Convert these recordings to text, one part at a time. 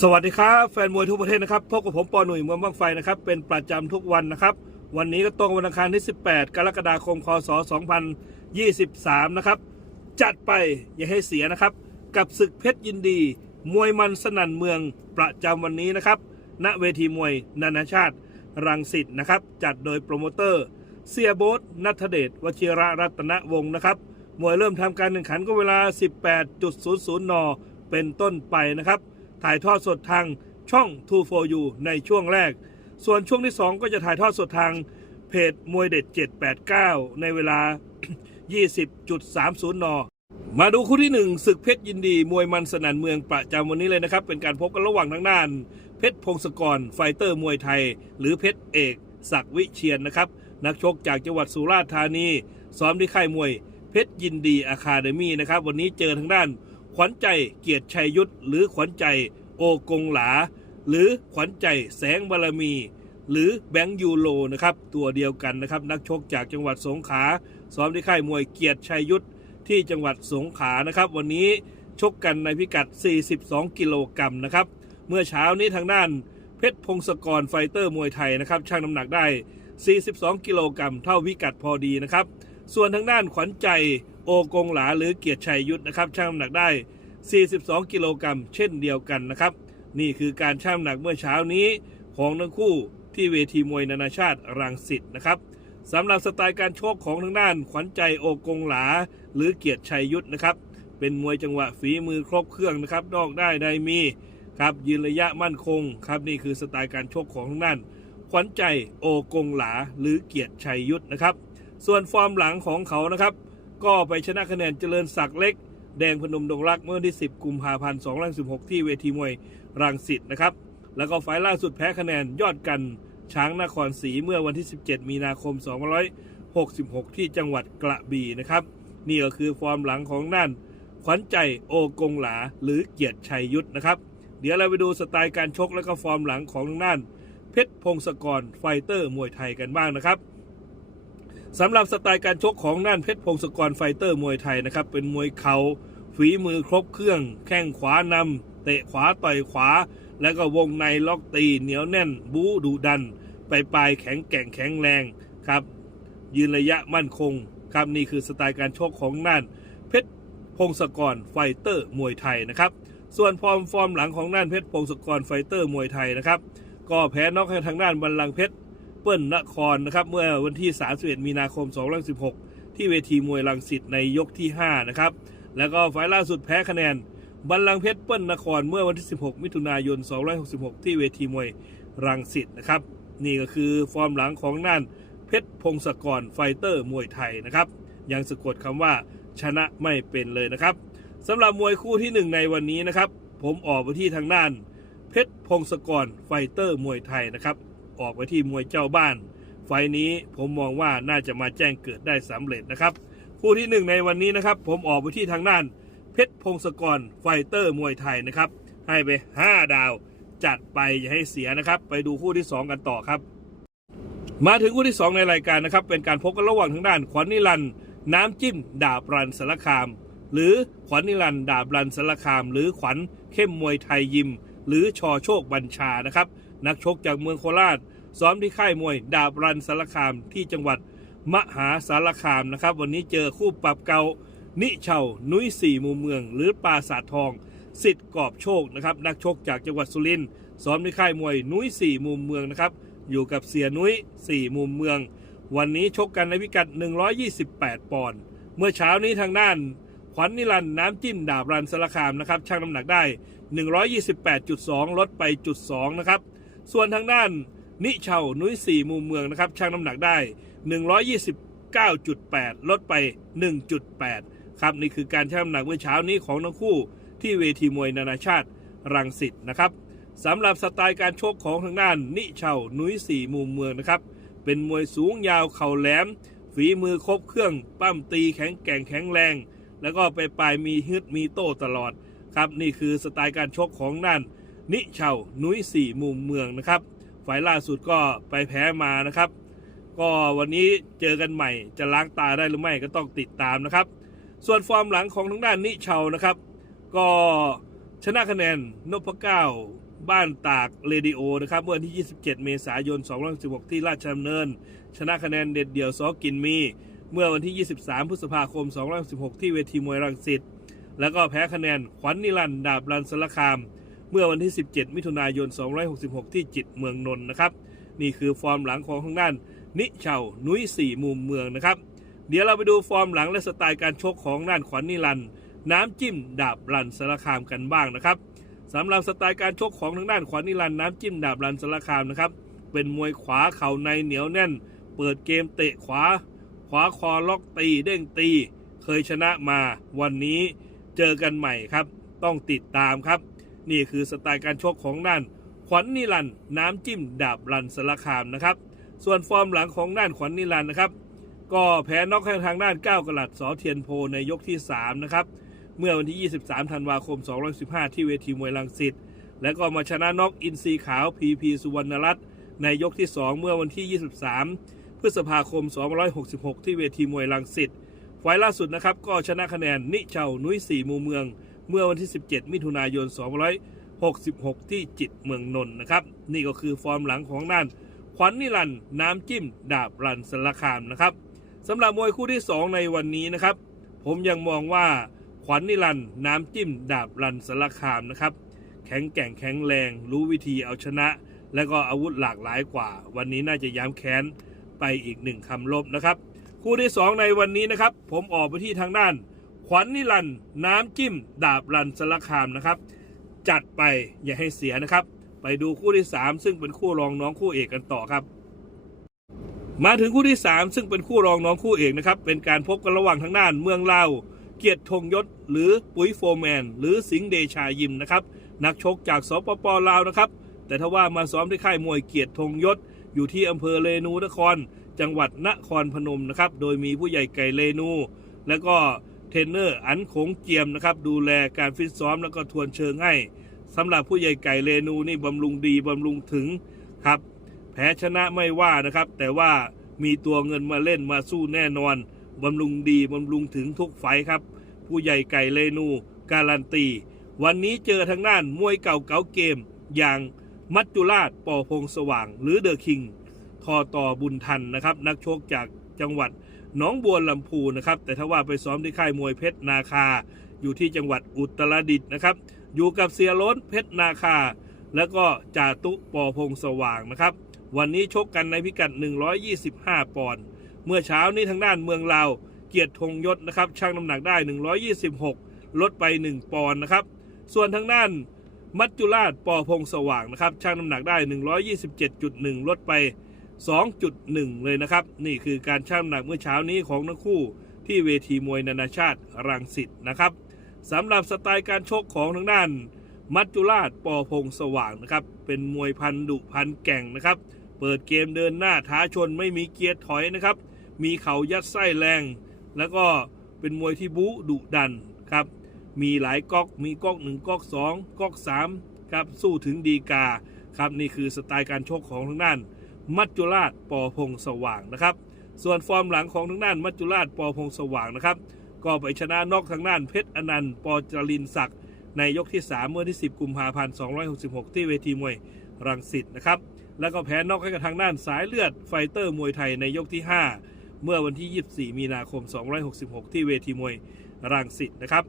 สวัสดีครับแฟนมวยทุกประเทศนะครับพบกับผมปอหนุ่ยเมืองบางไฟนะครับเป็นประจำทุกวันนะครับ วันนี้ก็ตรงวันอังคารที่ 18 กรกฎาคมคศ 2023 นะครับ จัดไปอย่าให้เสียนะครับ กับศึกเพชรยินดี มวยมันสนั่นเมืองประจำวันนี้นะครับ ณเวทีมวยนานาชาติรังสิตนะครับ จัดโดยโปรโมเตอร์ เสียโบ๊ทนัทเดชวชิระรัตนวงศ์นะครับมวยเริ่มทำการแข่งขันก็เวลา 18.00 น เป็นต้นไปนะครับ ถ่ายทอดสดทางช่อง2 for you ในช่วงแรก ส่วนช่วงที่ 2 ก็จะถ่ายทอดสดทางเพจมวยเด็ด 789 ในเวลา 20.30 น มาดูคู่ที่ 1 ศึกเพชรยินดีมวยมันสนั่นเมืองประจำวันนี้เลยนะครับ เป็นการพบกันระหว่างทางด้าน เพชรพงศกร ไฟเตอร์มวยไทย หรือเพชรเอกศักวิเชียนนะครับ นักชกจากจังหวัดสุราษฎร์ธานี ซ้อมที่ค่ายมวยเพชรยินดีอะคาเดมี่นะครับ วันนี้เจอทางด้าน ขวัญใจเกียรติชัยยุทธหรือขวัญใจโอกงหลา หรือขวัญใจแสงบารมี หรือแบงค์ยูโรนะครับตัวเดียวกันนะครับนักชกจากจังหวัดสงขลาซ้อมที่ค่ายมวยเกียรติชัยยุทธที่จังหวัดสงขลานะครับ วันนี้ชกกันในพิกัด 42 กิโลกรัมนะครับ เมื่อเช้านี้ทางด้านเพชรพงศกรไฟเตอร์มวยไทยนะครับชั่งน้ำหนักได้ 42 กิโลกรัมเท่าพิกัดพอดีนะครับ ส่วนทางด้านขวัญใจ โอกงหลาหรือเกียรติชัยยุทธนะครับชั่งน้ำหนักได้ 42 กิโลกรัมเช่นเดียวกันนะครับ นี่คือการชั่งน้ำหนักเมื่อเช้านี้ของทั้งคู่ที่เวทีมวยนานาชาติรังสิตนะครับสำหรับสไตล์การชกของทางด้านขวัญใจโอกงหลา หรือเกียรติชัยยุทธนะครับ เป็นมวยจังหวะฝีมือครบเครื่องนะครับนอกได้ในมีครับยืนระยะมั่นคงครับนี่คือสไตล์การชกของทางด้านขวัญใจโอกงหลา หรือเกียรติชัยยุทธนะครับ ส่วนฟอร์มหลังของเขานะครับ ก็ไปชนะคะแนนเจริญศักดิ์เล็ก แดงพนมดงรักเมื่อวันที่ 10 กุมภาพันธ์2016 ที่เวทีมวยรังสิตนะครับ แล้วก็ไฟล์ล่าสุดแพ้คะแนนยอดกันช้างนครศรีเมื่อวันที่ 17 มีนาคม 2566 ที่จังหวัดกระบี่นะครับ นี่ก็คือฟอร์มหลังของนั่นขวัญใจโอกงหลาหรือเกียรติชัยยุทธนะครับ เดี๋ยวเราไปดูสไตล์การชกและก็ฟอร์มหลังของทางด้านเพชรพงศกรไฟเตอร์มวยไทยกันบ้างนะครับ สำหรับสไตล์การชกของน่านเพชรพงศกรไฟเตอร์มวยไทยนะครับ เป็นมวยเขา่าฝีมือครบเครื่อง แข้งขวานำเตะขวาต่อยขวา แล้วก็วงในล็อกตีเหนียวแน่น บู๊ดุดัน ไปปลายแข็งแกร่งแข็งแรงครับ ยืนระยะมั่นคงครับนี่คือสไตล์การชกของน่านเพชรพงศกรไฟเตอร์มวยไทยนะครับ ส่วนฟอร์มฟอร์มหลังของน่านเพชรพงศกรไฟเตอร์มวยไทยนะครับ ก็แพ้น็อกให้ทางด้านบัลลังก์เพชร เปิ้ลนครนะครับเมื่อวันที่ 31 มีนาคม 2016 ที่เวทีมวยลังสิตในยกที่ 5 นะครับ แล้วก็ไฟล์ล่าสุดแพ้คะแนนบัลลังเพชรเปิ้ลนครเมื่อวันที่ 16 มิถุนายน 266 ที่เวทีมวยรังสิตนะครับ นี่ก็คือฟอร์มหลังของน่านเพชรพงศกรไฟเตอร์มวยไทยนะครับ ยังสะกดคำว่าชนะไม่เป็นเลยนะครับสำหรับมวยคู่ที่ 1 ในวันนี้นะครับ ผมออกไปที่ทางด้าน เพชรพงศกรไฟเตอร์มวยไทยนะครับ ออกไปที่มวยเจ้าบ้าน ไฟนี้ผมมองว่าน่าจะมาแจ้งเกิดได้สำเร็จนะครับ คู่ที่หนึ่งในวันนี้นะครับ ผมออกไปที่ทางด้านเพชรพงศกรไฟเตอร์มวยไทยนะครับ ให้ไป 5 ดาว จัดไปอย่าให้เสียนะครับ ไปดูคู่ที่ 2 กันต่อครับ มาถึงคู่ที่ 2 ในรายการนะครับ เป็นการพบกันระหว่างทางด้านขวัญนิรันต์น้ำจิ้มดาบรันสารคาม หรือขวัญนิรันต์ดาบรันสารคาม หรือขวัญเข้มมวยไทยยิม หรือชอโชคบัญชานะครับ นักชกจากเมืองโคราช ซ้อมที่ค่ายมวย ดาบรันสารคามที่จังหวัดมหาสารคามนะครับ วันนี้เจอคู่ปรับเกานิเชานุ้ยสี่มุมเมือง หรือปราสาททองสิทธิ์กอบโชคนะครับนักชกจากจังหวัดสุรินทร์ซ้อมที่ค่ายมวยนุ้ยสี่มุมเมืองนะครับอยู่กับเสียนุ้ยสี่มุมเมือง วันนี้ชกกันในพิกัด 128 ปอนด์เมื่อเช้านี้ทางด้านขวัญนิรันด์น้ำจิ้มดาบรันสารคามนะครับชั่งน้ำหนักได้ 128.2 ลดไปจุด2นะครับ ส่วนทางด้านนิเชานุ้ยสี่มุมเมืองนะครับชั่งน้ำหนักได้ 129.8 ลดไป 1.8 ครับ นี่คือการชั่งน้ำหนักเมื่อเช้านี้ของทั้งคู่ที่เวทีมวยนานาชาติรังสิตนะครับสำหรับสไตล์การชกของทางด้านนิเชานุ้ยสี่มุมเมืองนะครับเป็นมวยสูงยาวเข่าแหลม ฝีมือครบเครื่องปั้มตีแข็งแกร่งแข็งแรง แล้วก็ไปปลายมีฮึดมีโต้ตลอดครับนี่คือสไตล์การชกของนั่น นิเชานุ้ยสี่มุมเมืองนะครับฝ่ายล่าสุดก็ไปแพ้มานะครับ ก็วันนี้เจอกันใหม่จะล้างตาได้หรือไม่ก็ต้องติดตามนะครับ ส่วนฟอร์มหลังของทางด้านนิเชานะครับ ก็ชนะคะแนนนพเก้าบ้านตากเรดิโอนะครับเมื่อวันที่ 27 เมษายน2516 ที่ราชดำเนิน ชนะคะแนนเด็ดเดี่ยวซอกินมี เมื่อวันที่ 23 พฤษภาคม2516 ที่เวทีมวยรังสิตแล้วก็แพ้คะแนนขวัญนิรันดาบรันสารคาม เมื่อวันที่ 17 มิถุนายน 266 ที่จิตเมืองนนท์นะครับ นี่คือฟอร์มหลังของทางด้าน นิเชานุ้ยสี่มุมเมืองนะครับ เดี๋ยวเราไปดูฟอร์มหลังและสไตล์การชกของด้านขวัญนิรันน้ำจิ้มดาบรันสารคามกันบ้างนะครับสำหรับสไตล์การชกของทางด้านขวัญนิรันน้ำจิ้มดาบรันสารคามนะครับเป็นมวยขวาเข่าในเหนียวแน่น เปิดเกมเตะขวา ขวาคอล็อกตีเด้งตี เคยชนะมา วันนี้เจอกันใหม่ครับ ต้องติดตามครับ นี่คือสไตล์การชกของด้าน ขวัญนิรันน้ำจิ้มดาบรันสารคามนะครับ ส่วนฟอร์มหลังของด้านขวัญนิรันนะครับ ก็แพ้น็อกทางด้าน9กลัดสอเทียนโพในยกที่ 3 นะครับ เมื่อวันที่ 23 ธันวาคม 215 ที่เวทีมวยลังสิตและก็มาชนะน็อกอินซีขาวพีพีสุวรรณรัตน์ในยกที่ 2 เมื่อวันที่ 23 พฤษภาคม 266 ที่เวทีมวยลังสิตไฟล์ล่าสุดนะครับก็ชนะคะแนนนิเชานุ้ยสี่มูเมือง เมื่อวันที่ 17 มิถุนายน266 ที่จิตเมืองนนท์นะครับ นี่ก็คือฟอร์มหลังของด้าน ขวัญนิรันด์น้ำจิ้ม ดาบรันสารคามนะครับสำหรับมวยคู่ที่ 2 ในวันนี้นะครับ ผมยังมองว่าขวัญนิรันด์น้ำจิ้ม ดาบรันสารคามนะครับ แข็งแกร่งแข็งแรง รู้วิธีเอาชนะ และก็อาวุธหลากหลายกว่า วันนี้น่าจะย้ำแค้นไปอีกหนึ่งคำลบนะครับ คู่ที่ 2 ในวันนี้นะครับ ผมออกไปที่ทางด้าน ขวัญนิรันน้ำจิ้ม ดาบรันสารคามนะครับ จัดไปอย่าให้เสียนะครับ ไปดูคู่ที่ 3 ซึ่งเป็นคู่รองน้องคู่เอกกันต่อครับ มาถึงคู่ที่ 3 ซึ่งเป็นคู่รองน้องคู่เอกนะครับ เป็นการพบกันระหว่างทางด้านเมืองเล่าเกียรติธงยศ หรือปุ๋ยโฟร์แมน หรือสิงเดชายิมนะครับ นักชกจากสปปลาวนะครับ แต่ถ้าว่ามาซ้อมที่ค่ายมวยเกียรติธงยศ อยู่ที่อำเภอเรนูนคร จังหวัดนครพนมนะครับ โดยมีผู้ใหญ่ไก่เรนู และก็ เทรนเนอร์อันโขงเจียมนะครับ ดูแลการฟิตซ้อมแล้วก็ทวนเชิงให้สำหรับผู้ใหญ่ไก่เรนูนี่บำรุงดีบำรุงถึงครับ แพ้ชนะไม่ว่านะครับ แต่ว่ามีตัวเงินมาเล่นมาสู้แน่นอนบำรุงดีบำรุงถึงทุกไฟท์ครับ ผู้ใหญ่ไก่เรนูการันตี วันนี้เจอทางด้านมวยเก่าเก๋าเกม อย่างมัจจุราชปอพงสว่าง หรือเดอะคิง ทอต่อบุญทันนะครับ นักชกจากจังหวัด หนองบัวลำพูนะครับ แต่ถ้าว่าไปซ้อมที่ค่ายมวยเพชรนาคา อยู่ที่จังหวัดอุตรดิตถ์นะครับ อยู่กับเสียล้นเพชรนาคา แล้วก็จ่าตุปอพงสว่างนะครับ วันนี้ชกกันในพิกัด 125 ปอนด์เมื่อเช้านี้ทางด้านเมืองลาวเกียรติธงยศนะครับชั่งน้ำหนักได้ 126 ลดไป 1 ปอนด์นะครับส่วนทางด้านมัจจุราชปอพงสว่างนะครับชั่งน้ำหนักได้ 127.1 ลดไป 2.1 เลยนะครับ นี่คือการชั่งนำหนักเมื่อเช้านี้ของทั้งคู่ที่เวทีมวยนานาชาติรังสิตนะครับสำหรับสไตล์การชกของทางด้าน มัจจุราชปอพงสว่างนะครับ เป็นมวยพันดุพันแก่งนะครับ เปิดเกมเดินหน้าท้าชนไม่มีเกียร์ถอยนะครับ มีเข่ายัดไส้แรง แล้วก็เป็นมวยที่บู๊ดุดันครับ มีหลายก๊อก มีก๊อกหนึ่งก๊อกสองก๊อกสามครับ สู้ถึงดีกาครับ นี่คือสไตล์การชกของทางด้าน มัจจุราชปอพงสว่างนะครับ ส่วนฟอร์มหลังของทางด้านมัจจุราชปอพงสว่างนะครับ ก็ไปชนะนอกทางด้านเพชรอนันต์ปอจรินศักดิ์ในยกที่ 3 เมื่อที่ 10 กุมภาพันธ์266 ที่เวทีมวยรังสิตนะครับ แล้วก็แพ้นอกให้กับทางด้านสายเลือดไฟเตอร์มวยไทยในยกที่ 5 เมื่อวันที่ 24 มีนาคม 266 ที่เวทีมวยรังสิตนะครับ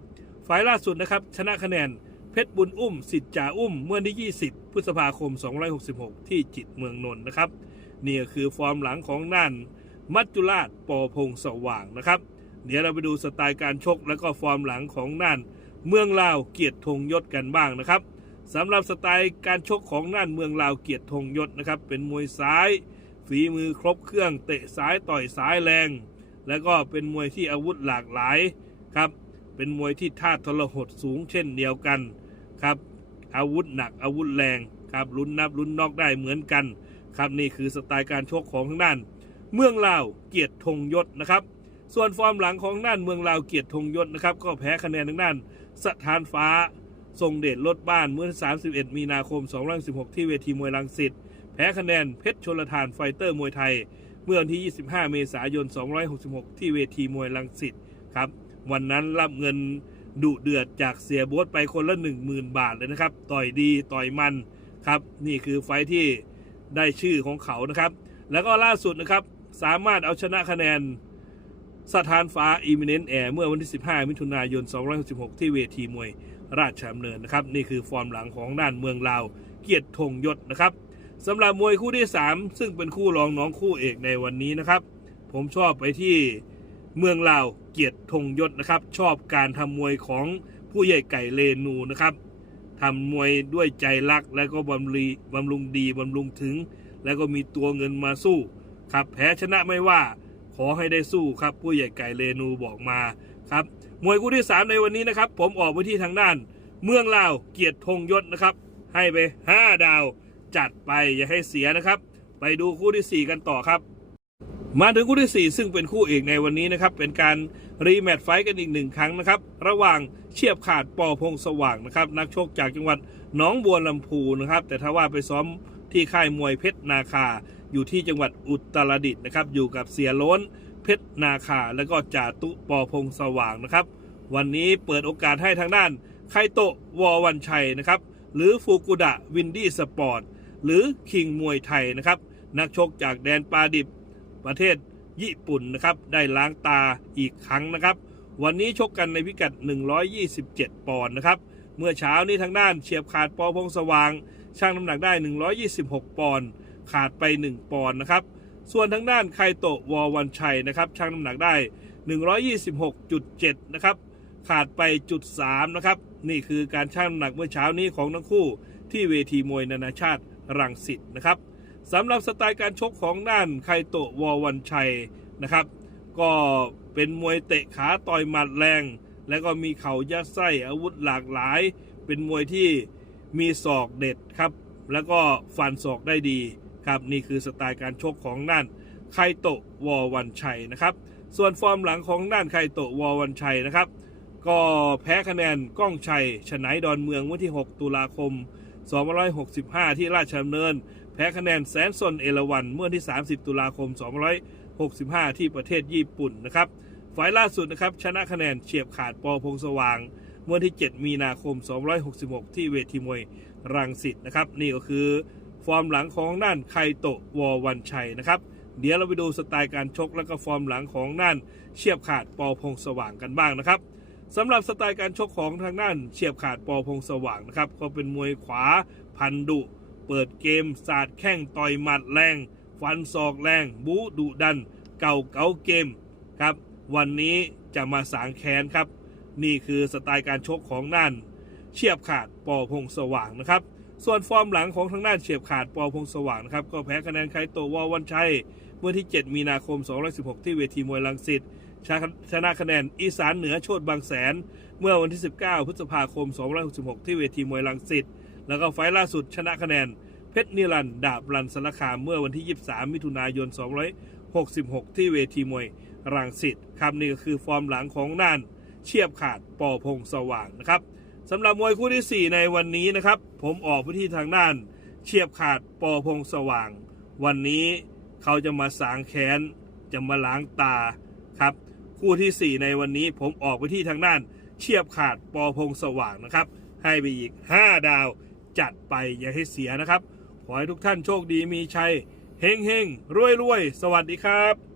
ไฟล์ล่าสุดนะครับชนะคะแนน เพชรบุญอุ้มสิทธิ์จ่าอุ้มเมื่อที่ 20 พฤษภาคม 266 ที่จิตเมืองนนท์นะครับ นี่ก็คือฟอร์มหลังของน่าน มัจจุราชปอพงสว่างนะครับ เดี๋ยวเราไปดูสไตล์การชกและก็ฟอร์มหลังของน่าน เมืองลาวเกียรติธงยศกันบ้างนะครับสำหรับสไตล์การชกของน่านเมืองลาวเกียรติธงยศนะครับ เป็นมวยซ้าย ฝีมือครบเครื่องเตะซ้ายต่อยซ้ายแรง แล้วก็เป็นมวยที่อาวุธหลากหลายครับเป็นมวยที่ท่าทรหดสูงเช่นเดียวกัน ครับ อาวุธหนักอาวุธแรงครับลุ้นนับลุ้นนอกได้เหมือนกันครับนี่คือสไตล์การชกของทางด้าน เมืองลาวเกียรติธงยศนะครับ ส่วนฟอร์มหลังของด้านเมืองลาวเกียรติธงยศนะครับก็แพ้คะแนนทางด้านสถานฟ้าทรงเดชลดบ้านเมื่อ 31 มีนาคม216 ที่เวทีมวยรังสิตแพ้คะแนนเพชรชนลทานไฟเตอร์มวยไทย เมื่อวันที่ 25 เมษายน 266 ที่เวทีมวยรังสิตครับ วันนั้นรับเงิน ดุเดือดจากเสียโบ๊ทไปคนละ10,000 บาทเลยนะครับ ต่อยดีต่อยมันครับ นี่คือไฟที่ได้ชื่อของเขานะครับ แล้วก็ล่าสุดนะครับ สามารถเอาชนะคะแนนสถานฟ้าอิมิเนนแอร์เมื่อวันที่ 15 มิถุนายน 266 ที่เวทีมวยราชดำเนินนะครับ นี่คือฟอร์มหลังของด้านเมืองลาว เกียรติธงยศนะครับสำหรับมวยคู่ที่ 3 ซึ่งเป็นคู่รองน้องคู่เอกในวันนี้นะครับ ผมชอบไปที่ เมืองลาวเกียรติธงยศนะครับ ชอบการทำมวยของผู้ใหญ่ไก่เลนูนะครับทำมวยด้วยใจรักแล้วก็บำรีบำรุงดีบำรุงถึง แล้วก็มีตัวเงินมาสู้ครับแพ้ชนะไม่ว่า ขอให้ได้สู้ครับ ผู้ใหญ่ไก่เลนูบอกมาครับมวยคู่ที่ 3 ในวันนี้นะครับ ผมออกไปที่ทางด้าน เมืองลาวเกียรติธงยศนะครับ ให้ไป 5 ดาว จัดไปอย่าให้เสียนะครับ ไปดูคู่ทีสี่4 กันต่อครับ มาถึงคู่ที่ 4 ซึ่งเป็นคู่เอกในวันนี้นะครับ เป็นการรีแมตช์ไฟกันอีกหนึ่งครั้งนะครับ ระหว่างเชียบขาดปอพงสว่างนะครับ นักชกจากจังหวัดหนองบัวลำพูนะครับ แต่ถ้าว่าไปซ้อมที่ค่ายมวยเพชรนาคา อยู่ที่จังหวัดอุตรดิตถ์นะครับ อยู่กับเสียล้นเพชรนาคา แล้วก็จ่าตุปอพงสว่างนะครับ วันนี้เปิดโอกาสให้ทางด้านไคโตะวอวันชัยนะครับ หรือฟูกุดะวินดี้สปอร์ต หรือคิงมวยไทยนะครับ นักชกจากแดนปาดิบ ประเทศญี่ปุ่นนะครับ ได้ล้างตาอีกครั้งนะครับ วันนี้ชกกันในพิกัด 127 ปอนด์นะครับ เมื่อเช้านี้ทางด้านเฉียบขาดปอพงสว่างช่างน้ำหนักได้ 126 ปอนด์ขาดไป 1 ปอนด์นะครับ ส่วนทางด้านไคโตะวอวันชัยนะครับช่างน้ำหนักได้ 126.7 นะครับ ขาดไปจุด3นะครับ นี่คือการชั่งน้ำหนักเมื่อเช้านี้ของทั้งคู่ที่เวทีมวยนานาชาติรังสิตนะครับ สำหรับสไตล์การชกของด้านไคโตะวอวันชัยนะครับ ก็เป็นมวยเตะขาต่อยหมัดแรง แล้วก็มีเข่ายัดไส้อาวุธหลากหลาย เป็นมวยที่มีศอกเด็ดครับ แล้วก็ฟันศอกได้ดีครับนี่คือสไตล์การชกของด้านไคโตะวอวันชัยนะครับ ส่วนฟอร์มหลังของด้านไคโตะวอวันชัยนะครับ ก็แพ้คะแนนก้องชัยชนะดอนเมืองวันที่ 6 ตุลาคม 2565 ที่ราชดำเนิน แพ้คะแนนแสนซนเอราวันเมื่อที่ 30 ตุลาคม2565 ที่ประเทศญี่ปุ่นนะครับฝ่ายล่าสุดนะครับชนะคะแนนเฉียบขาดปอพงสว่าง เมื่อที่ 7 มีนาคม 266 ที่เวทีมวยรังสิตนะครับ นี่ก็คือฟอร์มหลังของด้านไคโตะวอวันชัยนะครับ เดี๋ยวเราไปดูสไตล์การชกและก็ฟอร์มหลังของด้านเฉียบขาดปอพงสว่างกันบ้างนะครับสำหรับสไตล์การชกของทางด้านเฉียบขาดปอพงสว่างนะครับก็เป็นมวยขวาพันดุ เปิดเกมสาดแข้งต่อยหมัดแรง ฟันศอกแรง บูดุดัน เก่าเก๋าเกมครับ วันนี้จะมาสางแค้นครับ นี่คือสไตล์การชกของด้าน เฉียบขาดปอพงสว่างนะครับ ส่วนฟอร์มหลังของทางด้านเฉียบขาดปอพงสว่างนะครับ ก็แพ้คะแนนไคโตวอวันชัยเมื่อที่ 7 มีนาคม 216 ที่เวทีมวยลังสิตชนะชนะคะแนนอีสานเหนือโชดบางแสน เมื่อวันที่ 19 พฤษภาคม 266 ที่เวทีมวยลังสิต แล้วก็ไฟล์ล่าสุดชนะคะแนน เพชรนิรันด์ดาบรันสารคามเมื่อวันที่ 23 มิถุนายน 266 ที่เวทีมวยรังสิตครับนี่ก็คือฟอร์มหลังของน่านเชียบขาดปอพงสว่างนะครับสำหรับมวยคู่ที่ 4 ในวันนี้นะครับ ผมออกไปที่ทางด้าน เชียบขาดปอพงสว่าง วันนี้เขาจะมาสางแค้นจะมาล้างตาครับคู่ทีสี่4 ในวันนี้ผมออกไปที่ทางด้าน เชียบขาดปอพงสว่างนะครับ ให้ไปอีก 5 ดาว จัดไปอย่าให้เสียนะครับ ขอให้ทุกท่านโชคดีมีชัยเฮงเฮงรวยรวยสวัสดีครับ